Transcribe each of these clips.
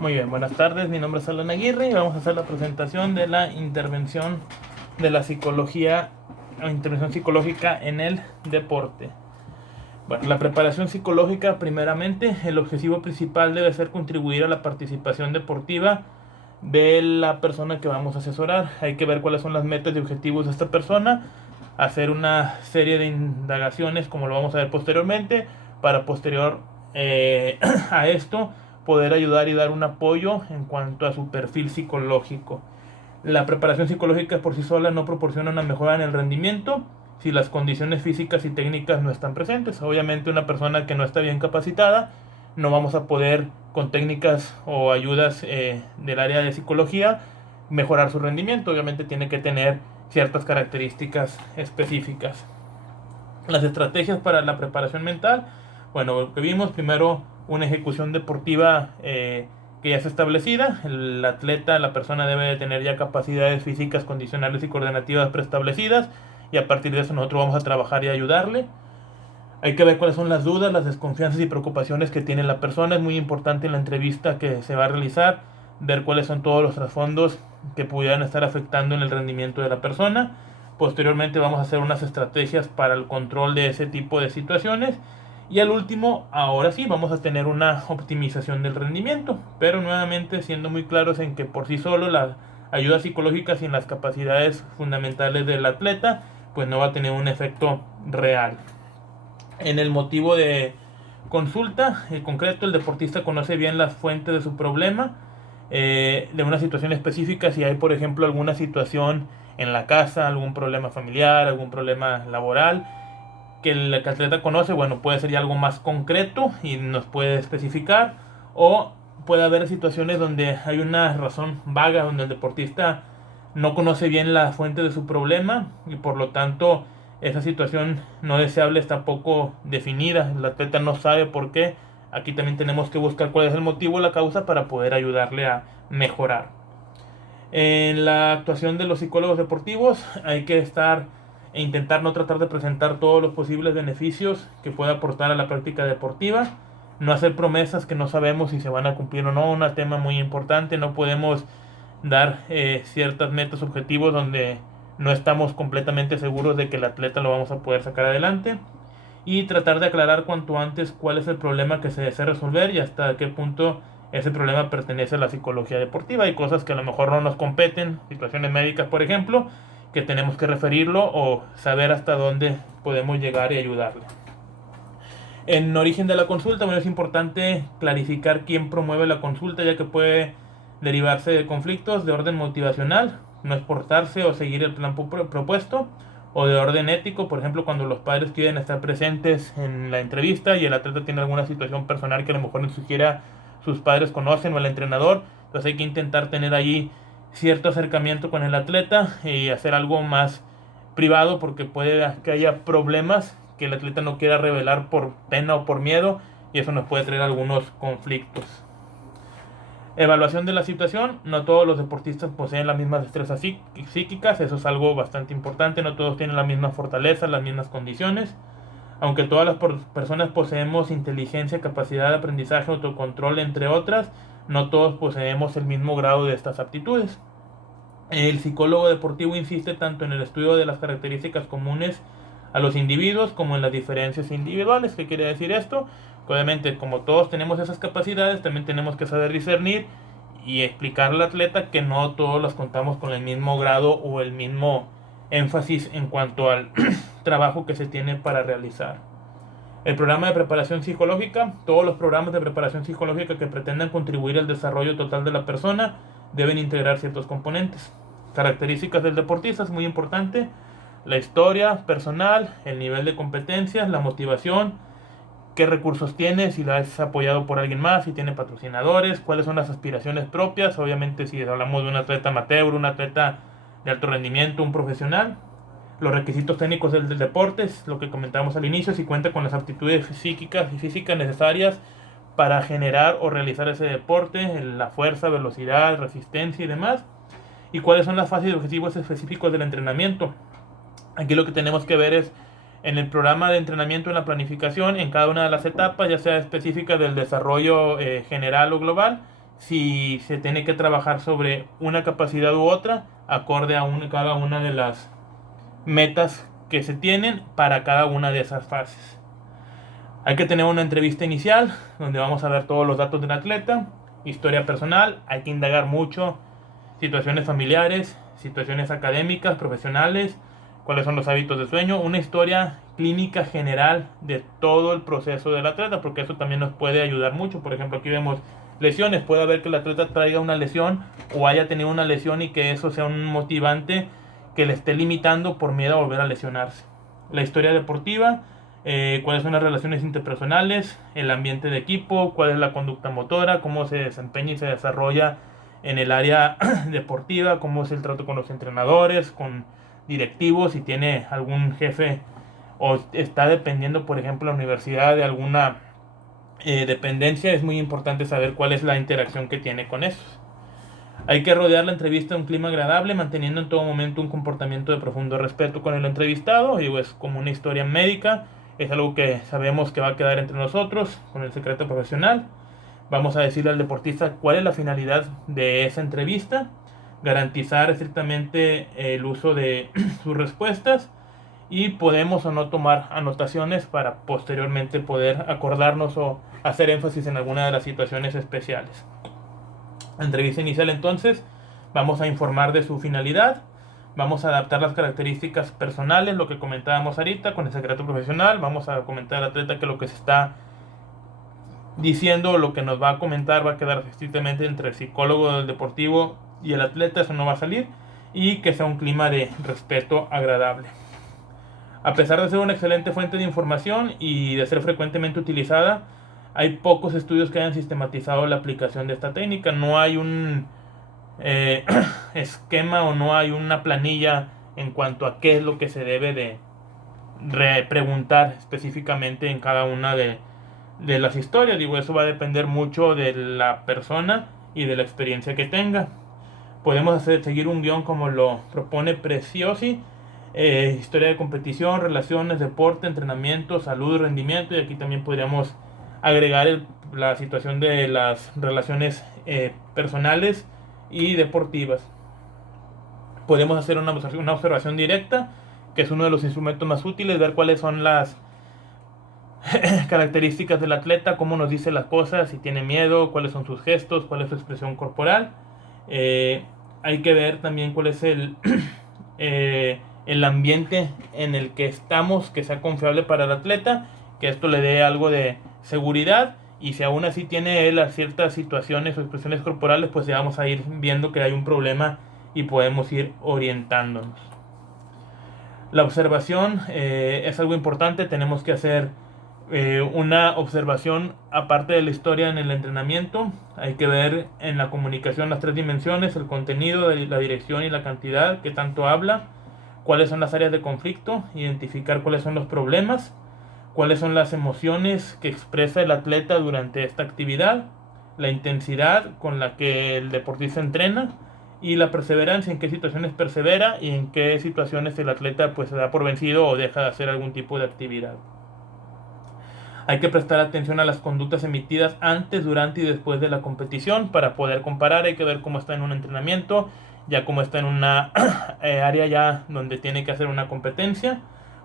Muy bien, buenas tardes, mi nombre es Alan Aguirre y vamos a hacer la presentación de la intervención de la psicología o intervención psicológica en el deporte. Bueno, la preparación psicológica, primeramente, el objetivo principal debe ser contribuir a la participación deportiva de la persona que vamos a asesorar. Hay que ver cuáles son las metas y objetivos de esta persona, hacer una serie de indagaciones, como lo vamos a ver posteriormente, para posterior a esto poder ayudar y dar un apoyo en cuanto a su perfil psicológico. La preparación psicológica por sí sola no proporciona una mejora en el rendimiento si las condiciones físicas y técnicas no están presentes. Obviamente una persona que no está bien capacitada no vamos a poder con técnicas o ayudas del área de psicología mejorar su rendimiento. Obviamente tiene que tener ciertas características específicas. Las estrategias para la preparación mental, bueno, lo que vimos primero, una ejecución deportiva que ya está establecida. El atleta, la persona debe de tener ya capacidades físicas, condicionales y coordinativas preestablecidas, y a partir de eso nosotros vamos a trabajar y ayudarle. Hay que ver cuáles son las dudas, las desconfianzas y preocupaciones que tiene la persona. Es muy importante en la entrevista que se va a realizar ver cuáles son todos los trasfondos que pudieran estar afectando en el rendimiento de la persona. Posteriormente vamos a hacer unas estrategias para el control de ese tipo de situaciones. Y al último, ahora sí, vamos a tener una optimización del rendimiento. Pero nuevamente siendo muy claros en que por sí solo la ayuda psicológica sin las capacidades fundamentales del atleta, pues no va a tener un efecto real. En el motivo de consulta, en concreto, el deportista conoce bien las fuentes de su problema, de una situación específica, si hay, por ejemplo, alguna situación en la casa, algún problema familiar, algún problema laboral, que el atleta conoce, bueno, puede ser ya algo más concreto y nos puede especificar, o puede haber situaciones donde hay una razón vaga, donde el deportista no conoce bien la fuente de su problema y por lo tanto esa situación no deseable está poco definida, el atleta no sabe por qué. Aquí también tenemos que buscar cuál es el motivo o la causa para poder ayudarle a mejorar. En la actuación de los psicólogos deportivos hay que estar e intentar no tratar de presentar todos los posibles beneficios que pueda aportar a la práctica deportiva, no hacer promesas que no sabemos si se van a cumplir o no, un tema muy importante. No podemos dar ciertas metas, objetivos donde no estamos completamente seguros de que el atleta lo vamos a poder sacar adelante, y tratar de aclarar cuanto antes cuál es el problema que se desea resolver y hasta qué punto ese problema pertenece a la psicología deportiva. Hay cosas que a lo mejor no nos competen, situaciones médicas por ejemplo, que tenemos que referirlo o saber hasta dónde podemos llegar y ayudarle. En origen de la consulta, bueno, es importante clarificar quién promueve la consulta, ya que puede derivarse de conflictos de orden motivacional, no esforzarse o seguir el plan propuesto, o de orden ético, por ejemplo, cuando los padres quieren estar presentes en la entrevista y el atleta tiene alguna situación personal que a lo mejor ni siquiera sus padres conocen o el entrenador. Entonces hay que intentar tener ahí cierto acercamiento con el atleta y hacer algo más privado, porque puede que haya problemas que el atleta no quiera revelar por pena o por miedo, y eso nos puede traer algunos conflictos. Evaluación de la situación. No todos los deportistas poseen las mismas destrezas psíquicas, eso es algo bastante importante. No todos tienen la misma fortaleza, las mismas condiciones. Aunque todas las personas poseemos inteligencia, capacidad de aprendizaje, autocontrol, entre otras, no todos poseemos el mismo grado de estas aptitudes. El psicólogo deportivo insiste tanto en el estudio de las características comunes a los individuos como en las diferencias individuales. ¿Qué quiere decir esto? Obviamente, como todos tenemos esas capacidades, también tenemos que saber discernir y explicar al atleta que no todos las contamos con el mismo grado o el mismo énfasis en cuanto al trabajo que se tiene para realizar. El programa de preparación psicológica. Todos los programas de preparación psicológica que pretendan contribuir al desarrollo total de la persona deben integrar ciertos componentes. Características del deportista es muy importante: la historia personal, el nivel de competencias, la motivación, qué recursos tiene, si la es apoyado por alguien más, si tiene patrocinadores, cuáles son las aspiraciones propias. Obviamente si hablamos de un atleta amateur, un atleta de alto rendimiento, un profesional. Los requisitos técnicos del deporte, es lo que comentábamos al inicio, si cuenta con las aptitudes psíquicas y físicas necesarias para generar o realizar ese deporte, la fuerza, velocidad, resistencia y demás. Y cuáles son las fases y objetivos específicos del entrenamiento. Aquí lo que tenemos que ver es en el programa de entrenamiento, en la planificación, en cada una de las etapas, ya sea específica del desarrollo general o global, si se tiene que trabajar sobre una capacidad u otra, acorde a cada una de las metas que se tienen para cada una de esas fases. Hay que tener una entrevista inicial donde vamos a ver todos los datos del atleta, historia personal, hay que indagar mucho, situaciones familiares, situaciones académicas, profesionales, cuáles son los hábitos de sueño, una historia clínica general de todo el proceso del atleta, porque eso también nos puede ayudar mucho. Por ejemplo, aquí vemos lesiones, puede haber que el atleta traiga una lesión o haya tenido una lesión y que eso sea un motivante que le esté limitando por miedo a volver a lesionarse. La historia deportiva, cuáles son las relaciones interpersonales, el ambiente de equipo, cuál es la conducta motora, cómo se desempeña y se desarrolla en el área deportiva, cómo es el trato con los entrenadores, con directivos, si tiene algún jefe o está dependiendo, por ejemplo, la universidad de alguna dependencia. Es muy importante saber cuál es la interacción que tiene con esos. Hay que rodear la entrevista de un clima agradable, manteniendo en todo momento un comportamiento de profundo respeto con el entrevistado. Y es como una historia médica, es algo que sabemos que va a quedar entre nosotros, con el secreto profesional. Vamos a decirle al deportista cuál es la finalidad de esa entrevista, garantizar estrictamente el uso de sus respuestas y podemos o no tomar anotaciones para posteriormente poder acordarnos o hacer énfasis en alguna de las situaciones especiales. Entrevista inicial, entonces, vamos a informar de su finalidad, vamos a adaptar las características personales, lo que comentábamos ahorita con el secreto profesional, vamos a comentar al atleta que lo que se está diciendo, lo que nos va a comentar va a quedar estrictamente entre el psicólogo del deportivo y el atleta, eso no va a salir, y que sea un clima de respeto agradable. A pesar de ser una excelente fuente de información y de ser frecuentemente utilizada, hay pocos estudios que hayan sistematizado la aplicación de esta técnica. No hay un esquema o no hay una planilla en cuanto a qué es lo que se debe de preguntar específicamente en cada una de las historias. Digo, eso va a depender mucho de la persona y de la experiencia que tenga. Podemos seguir un guión como lo propone Preciosi. Historia de competición, relaciones, deporte, entrenamiento, salud, rendimiento, y aquí también podríamos agregar la situación de las relaciones personales y deportivas. Podemos hacer una observación directa, que es uno de los instrumentos más útiles, ver cuáles son las características del atleta, cómo nos dice las cosas, si tiene miedo, cuáles son sus gestos, cuál es su expresión corporal. Hay que ver también cuál es el ambiente en el que estamos, que sea confiable para el atleta, que esto le dé algo de seguridad, y si aún así tiene él ciertas situaciones o expresiones corporales, pues ya vamos a ir viendo que hay un problema y podemos ir orientándonos. La observación es algo importante, tenemos que hacer una observación aparte de la historia en el entrenamiento. Hay que ver en la comunicación las tres dimensiones: el contenido, la dirección y la cantidad, que tanto habla, cuáles son las áreas de conflicto, identificar cuáles son los problemas, cuáles son las emociones que expresa el atleta durante esta actividad, la intensidad con la que el deportista entrena y la perseverancia, en qué situaciones persevera y en qué situaciones el atleta pues se da por vencido o deja de hacer algún tipo de actividad. Hay que prestar atención a las conductas emitidas antes, durante y después de la competición para poder comparar. Hay que ver cómo está en un entrenamiento, ya cómo está en una área ya donde tiene que hacer una competencia,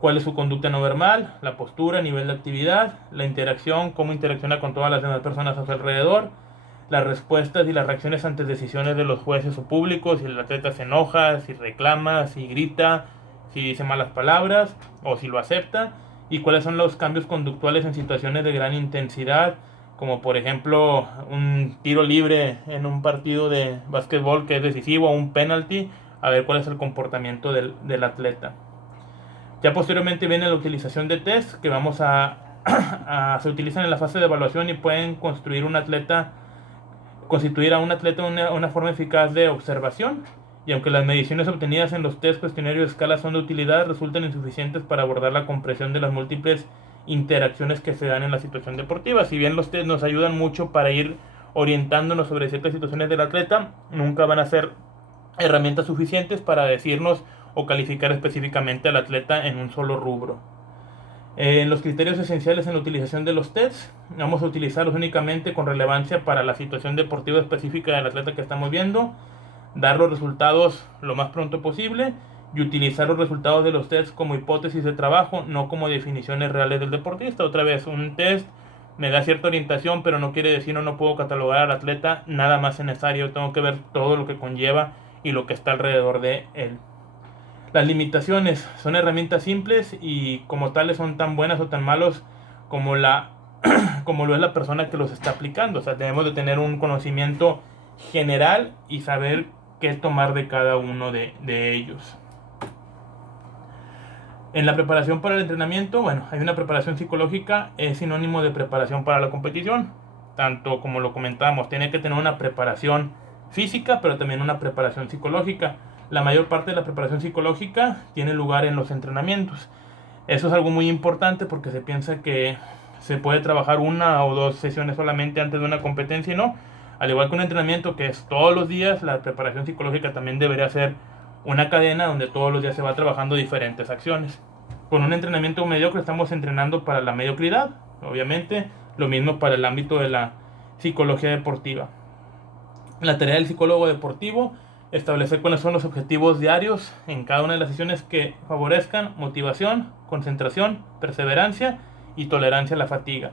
cuál es su conducta no verbal, la postura, nivel de actividad, la interacción, cómo interacciona con todas las demás personas a su alrededor, las respuestas y las reacciones ante decisiones de los jueces o públicos, si el atleta se enoja, si reclama, si grita, si dice malas palabras o si lo acepta, y cuáles son los cambios conductuales en situaciones de gran intensidad, como por ejemplo un tiro libre en un partido de básquetbol que es decisivo, o un penalty, a ver cuál es el comportamiento del atleta. Ya posteriormente viene la utilización de test que se utilizan en la fase de evaluación y pueden constituir a un atleta una forma eficaz de observación. Y aunque las mediciones obtenidas en los test, cuestionarios y escalas son de utilidad, resultan insuficientes para abordar la comprensión de las múltiples interacciones que se dan en la situación deportiva. Si bien los test nos ayudan mucho para ir orientándonos sobre ciertas situaciones del atleta, nunca van a ser herramientas suficientes para decirnos o calificar específicamente al atleta en un solo rubro. Los criterios esenciales en la utilización de los tests, vamos a utilizarlos únicamente con relevancia para la situación deportiva específica del atleta que estamos viendo, dar los resultados lo más pronto posible y utilizar los resultados de los tests como hipótesis de trabajo, no como definiciones reales del deportista. Otra vez, un test me da cierta orientación, pero no quiere decir no puedo catalogar al atleta nada más necesario. Tengo que ver todo lo que conlleva y lo que está alrededor de él. Las limitaciones son herramientas simples y como tales son tan buenas o tan malos como como lo es la persona que los está aplicando. O sea, tenemos de tener un conocimiento general y saber qué tomar de cada uno de ellos. En la preparación para el entrenamiento, bueno, hay una preparación psicológica, es sinónimo de preparación para la competición. Tanto como lo comentamos, tiene que tener una preparación física, pero también una preparación psicológica. La mayor parte de la preparación psicológica tiene lugar en los entrenamientos. Eso es algo muy importante porque se piensa que se puede trabajar 1 o 2 sesiones solamente antes de una competencia y no. Al igual que un entrenamiento que es todos los días, la preparación psicológica también debería ser una cadena donde todos los días se va trabajando diferentes acciones. Con un entrenamiento mediocre estamos entrenando para la mediocridad, obviamente, lo mismo para el ámbito de la psicología deportiva. La tarea del psicólogo deportivo, establecer cuáles son los objetivos diarios en cada una de las sesiones que favorezcan motivación, concentración, perseverancia y tolerancia a la fatiga.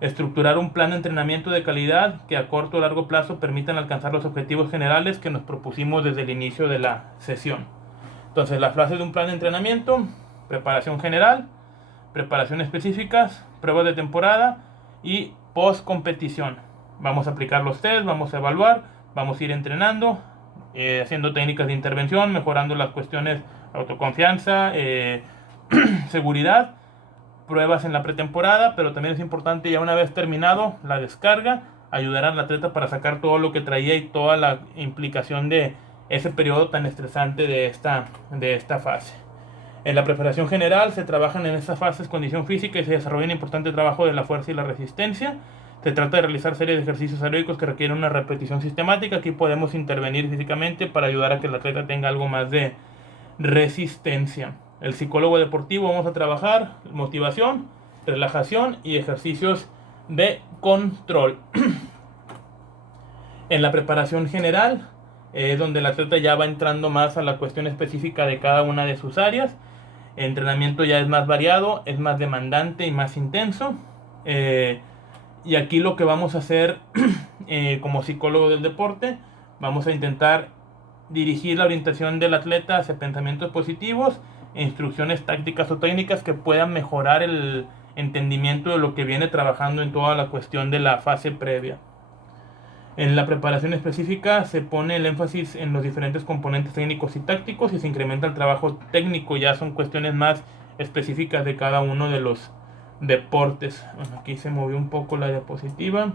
Estructurar un plan de entrenamiento de calidad que a corto o largo plazo permitan alcanzar los objetivos generales que nos propusimos desde el inicio de la sesión. Entonces, las fases de un plan de entrenamiento: preparación general, preparación específicas, pruebas de temporada y post competición. Vamos a aplicar los test, vamos a evaluar, vamos a ir entrenando, haciendo técnicas de intervención, mejorando las cuestiones autoconfianza, seguridad, pruebas en la pretemporada, pero también es importante, ya una vez terminado la descarga, ayudar al atleta para sacar todo lo que traía y toda la implicación de ese periodo tan estresante de esta fase. En la preparación general se trabajan en estas fases condición física y se desarrolla un importante trabajo de la fuerza y la resistencia. Se trata de realizar series de ejercicios aeróbicos que requieren una repetición sistemática. Aquí podemos intervenir físicamente para ayudar a que el atleta tenga algo más de resistencia. El psicólogo deportivo, vamos a trabajar motivación, relajación y ejercicios de control. En la preparación general es donde el atleta ya va entrando más a la cuestión específica de cada una de sus áreas. El entrenamiento ya es más variado, es más demandante y más intenso. Y aquí lo que vamos a hacer como psicólogo del deporte, vamos a intentar dirigir la orientación del atleta hacia pensamientos positivos e instrucciones tácticas o técnicas que puedan mejorar el entendimiento de lo que viene trabajando en toda la cuestión de la fase previa. En la preparación específica se pone el énfasis en los diferentes componentes técnicos y tácticos y se incrementa el trabajo técnico. Ya son cuestiones más específicas de cada uno de los deportes. Bueno, aquí se movió un poco la diapositiva,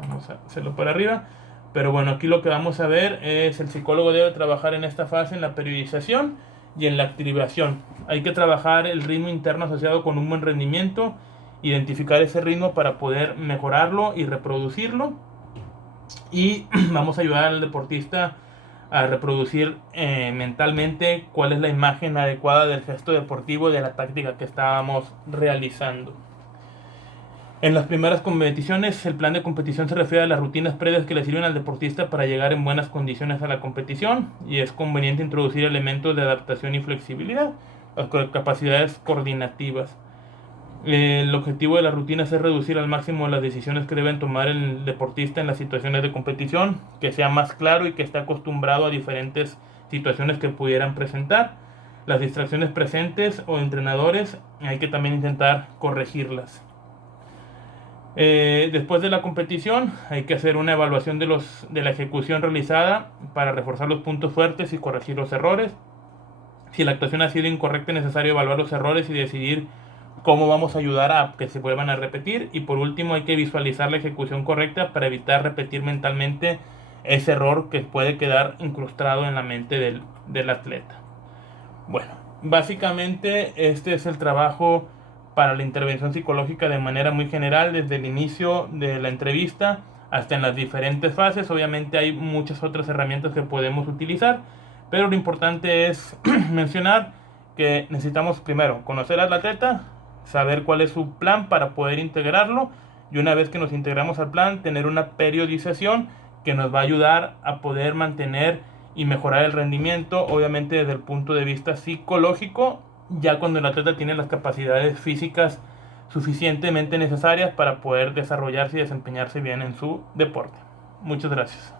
vamos a hacerlo para arriba, pero bueno, aquí lo que vamos a ver es el psicólogo debe trabajar en esta fase en la periodización y en la activación. Hay que trabajar el ritmo interno asociado con un buen rendimiento, identificar ese ritmo para poder mejorarlo y reproducirlo, y vamos a ayudar al deportista a reproducir mentalmente cuál es la imagen adecuada del gesto deportivo y de la táctica que estábamos realizando. En las primeras competiciones, el plan de competición se refiere a las rutinas previas que le sirven al deportista para llegar en buenas condiciones a la competición, y es conveniente introducir elementos de adaptación y flexibilidad, las capacidades coordinativas. El objetivo de las rutinas es reducir al máximo las decisiones que deben tomar el deportista en las situaciones de competición, que sea más claro y que esté acostumbrado a diferentes situaciones que pudieran presentar. Las distracciones presentes o entrenadores hay que también intentar corregirlas. Después de la competición hay que hacer una evaluación de la ejecución realizada para reforzar los puntos fuertes y corregir los errores. Si la actuación ha sido incorrecta, es necesario evaluar los errores y decidir cómo vamos a ayudar a que se vuelvan a repetir. Y por último, hay que visualizar la ejecución correcta para evitar repetir mentalmente ese error que puede quedar incrustado en la mente del atleta. Bueno, básicamente este es el trabajo para la intervención psicológica de manera muy general, desde el inicio de la entrevista hasta en las diferentes fases. Obviamente hay muchas otras herramientas que podemos utilizar, pero lo importante es mencionar que necesitamos primero conocer al atleta, saber cuál es su plan para poder integrarlo, y una vez que nos integramos al plan, tener una periodización que nos va a ayudar a poder mantener y mejorar el rendimiento, obviamente desde el punto de vista psicológico, ya cuando el atleta tiene las capacidades físicas suficientemente necesarias para poder desarrollarse y desempeñarse bien en su deporte. Muchas gracias.